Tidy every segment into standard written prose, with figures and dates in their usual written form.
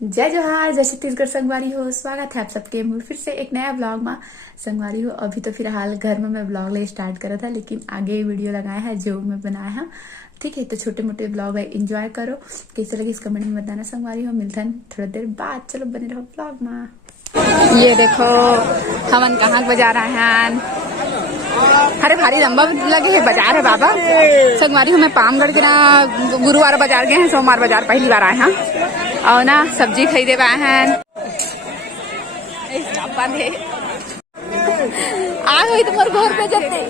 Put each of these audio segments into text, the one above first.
जय जोहार, जय छत्तीसगढ़। संगवारी हो, स्वागत है आप सबके फिर से एक नया ब्लॉग में। संगवारी हो, अभी तो फिलहाल घर में मैं ब्लॉग ले स्टार्ट करा था, लेकिन आगे वीडियो लगाया है जो मैं बनाया है। ठीक है, तो छोटे मोटे ब्लॉग है, एंजॉय करो। कैसे लगे इस कमेंट में बताना। संगवारी हो, मिलता है थोड़ा देर बाद। चलो बने रहो ब्लॉग में। ये देखो हमन कहाँ बजा रहे हैं। अरे भारी लंबा लगे है बाजार है बाबा। संगवारी हो, मैं पामगढ़ के ना गुरुवार बाजार गए हैं, सोमवार बाजार पहली बार आए हैं और ना सब्जी खरीदे आए हैं। आ गई तुम्हारे घर पे जते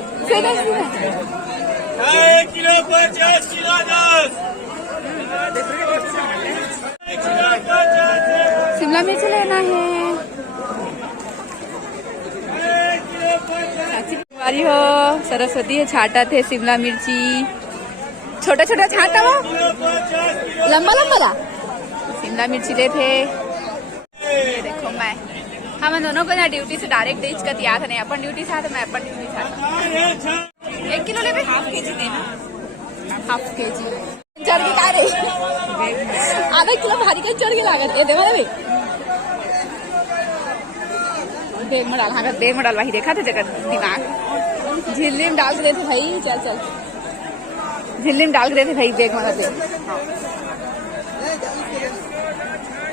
किलो 50 किलो 10 शिमला मिर्च लेना है। संगवारी हो, सरस्वती है, छाटा थे शिमला मिर्ची, छोटा छोटा छाटा वो लंबा लंबा ला शिमला मिर्ची ले थे। ये देखो मैं हम दोनों को ना ड्यूटी से डायरेक्ट देख कर याद नहीं, अपन ड्यूटी से आते, मैं अपन ड्यूटी से आता। 1 किलो ले भाई, हाफ के जी देना। हाफ के जी चढ़ के का रही आधा किलो भारी का चढ़ के लागत है। देखो भाई बैग में डाल, हाँ बैग में डाल भाई, देखा थे तेरा दिमाग। झिल्ली में डाल के देते भाई, चल चल झिल्ली में डाल के देते भाई बैग में दे।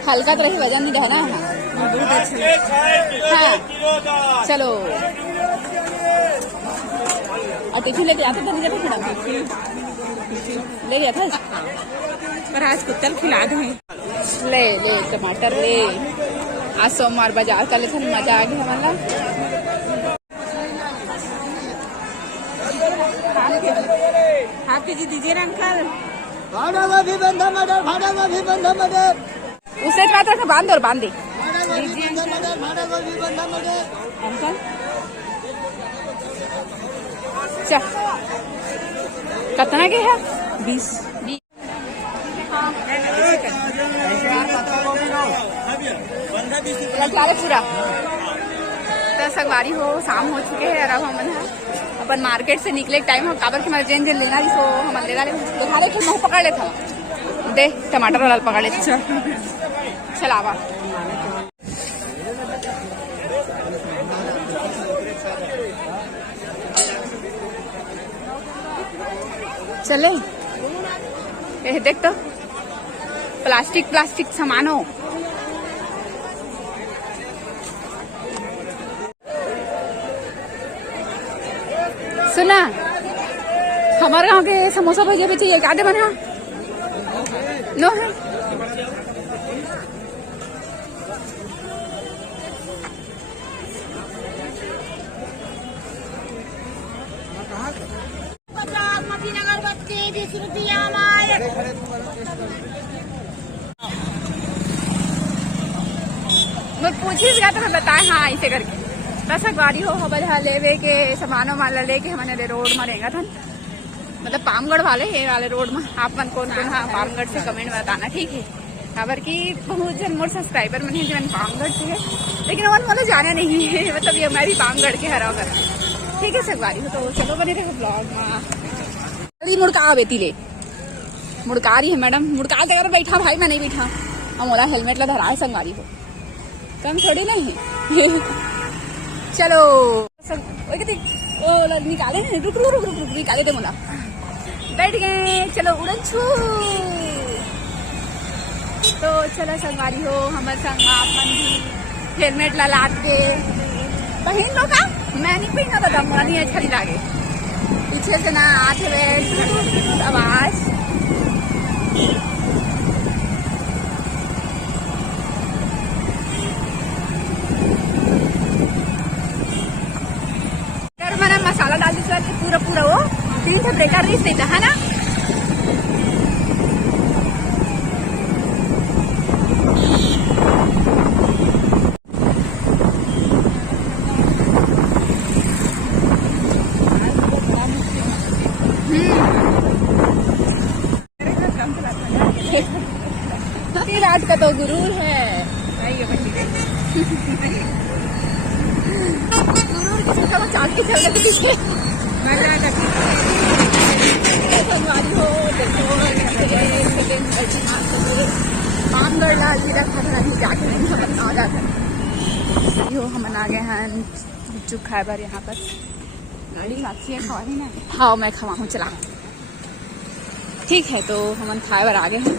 हल्का तो रही, वजन नहीं रहना है। हाँ चलो, और टिफिन लेके आते थे नहीं जाते मैडम, ले गया था पर आज कुत्तल खिला दे। ले ले टमाटर ले, आज सोमवार बाजार का ले था, मजा आ गया हमारा। हाफ के जी दीजिए ना अंकल। भाड़ा में भी बंधा मटर, भाड़ा में भी बंधा मटर, उसे मात्र से बांध और बांध दे लीजिए भाड़ा में भी बंधा मटर। अंकल। चल कितना के है? 20 पूरा। तो संगवारी हो, शाम हो चुके हैं, अब हम अपन मार्केट से निकले टाइम हम काबर के मर्जेंट लेना सो हम ले रहे दिखा के मुँह पकड़ लेता दे टमाटर वाला पकड़ ले। चलावा चले। देख तो प्लास्टिक प्लास्टिक सामान हो। सुना, हमारे गाँव के समोसा भैया भी चाहिए, क्या दे बना नो है। मैं पूछिस तो मैं बताए हाँ ऐसे करके। बस गाड़ी हो बजा लेवे के सामान वाला लेके हमने रोड में रहेगा था, मतलब पामगढ़ वाले ये वाले रोड में। आप मन कौन कौन हाँ पामगढ़ से कमेंट में बताना, ठीक है। खबर की बहुत जन मोर सब्सक्राइबर में है जो पामगढ़ से है, लेकिन वन मतलब जाना नहीं है, मतलब ये मैं भी पामगढ़ के हरा कर, ठीक है। संगवारी हो तो चलो बने रहे ब्लॉग में। मुड़का बेती ले मुड़का रही है मैडम, मुड़का अगर बैठा भाई मैं नहीं बैठा, हम बोला हेलमेट ला धरा है। संगवारी हो कम थोड़ी नहीं है। चलो ओ निकाले नहीं, रुक रुक रुक रुक रुक निकाले थे मोला, बैठ गए। चलो उड़न छू। तो चलो संगवारी हो, हमारे संग अपन भी हेलमेट ला लाद के पहन लो का। मैं नहीं पहना था, मोला नहीं अच्छा नहीं लागे। पीछे से ना आते हुए आवाज। मसाला डाल दीजिए पूरा पूरा, वो 3 ठे ब्रेकर नहीं देता है ना। रात का तो गुरूर है गुरूर किसी का चाट के चल रहे पीछे। संगवारी हो, देखो पामगढ़ लाल जीरा खाना नहीं जाके नहीं समझ आ जाता। यो हम आ गए हैं गुपचुप खाए बार यहाँ पर गाड़ी लाची है खवाही ना। हाँ मैं खवा हूँ चला। ठीक है तो हम खाए बार आ गए हैं।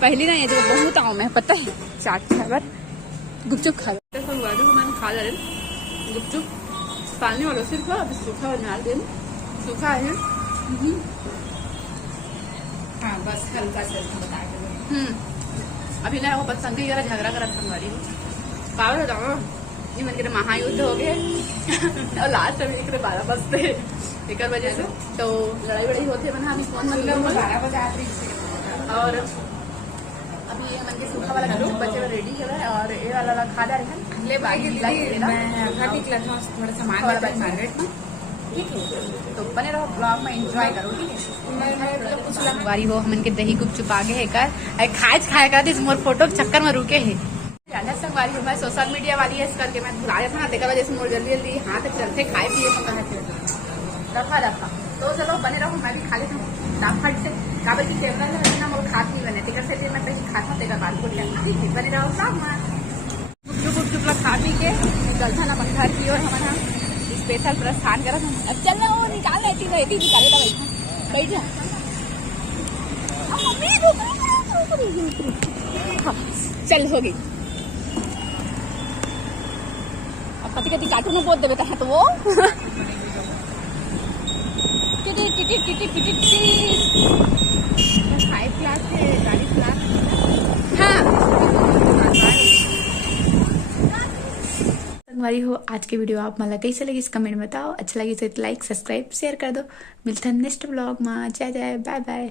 पहली ना ये जो बहुत आम है पता है चाट खाए बार गुपचुप खा हम खा जा रहे गुपचुप पानी वाला सिर्फ अभी सूखा बना दे सूखा है। हाँ बस हल्का से बता के अभी ना वो पसंद ही झगड़ा कर संगवारी पावर जाओ ये मन के महायुद्ध हो गए और लास्ट अभी एक 12 बजते एक वजह से तो लड़ाई वड़ाई होते बना अभी फोन मतलब 12 बजे और अभी ये मन के सूखा वाला बच्चे वाला रेडी कर रहा है और ये वाला खा जा रहे हैं ले बाकी थोड़ा सामान मार्केट में। ठीक है तो बने रहो ब्लॉग में एंजॉय करो। ठीक है संगवारी हो हम इनके दही गुपचुप आगे है कर खाए कर दिस मोर फोटो के चक्कर में रुके है संगवारी हो। मैं सोशल मीडिया वाली है इस करके मैं भुला जाता ना देखा जैसे मोर जल्दी जल्दी हाथ तक चलते खाए पिए रखा रखा तो चलो बने रहो मैं भी खा लेता हूँ फट से काबर की कैमरा है ना मोर खाती बने टिकट से मैं कहीं खाता हूँ तेरा बाल को ठीक है बने रहो सब गुपचुप खा पी के निकलता ना अपन घर की ओर हमारा स्पेशल प्रस्थान करा था। चल ना वो निकाल लेती निकाले बैठ जा चल हो गई। अब कति कति कार्टून में बोल देवे है तो वो फाइव क्लास से गाड़ी क्लास संगवारी हो। आज के वीडियो आप मला कैसे लगी कमेंट में बताओ। अच्छा लगी तो लाइक सब्सक्राइब शेयर कर दो। मिलते हैं नेक्स्ट ब्लॉग में। जय जय बाय बाय।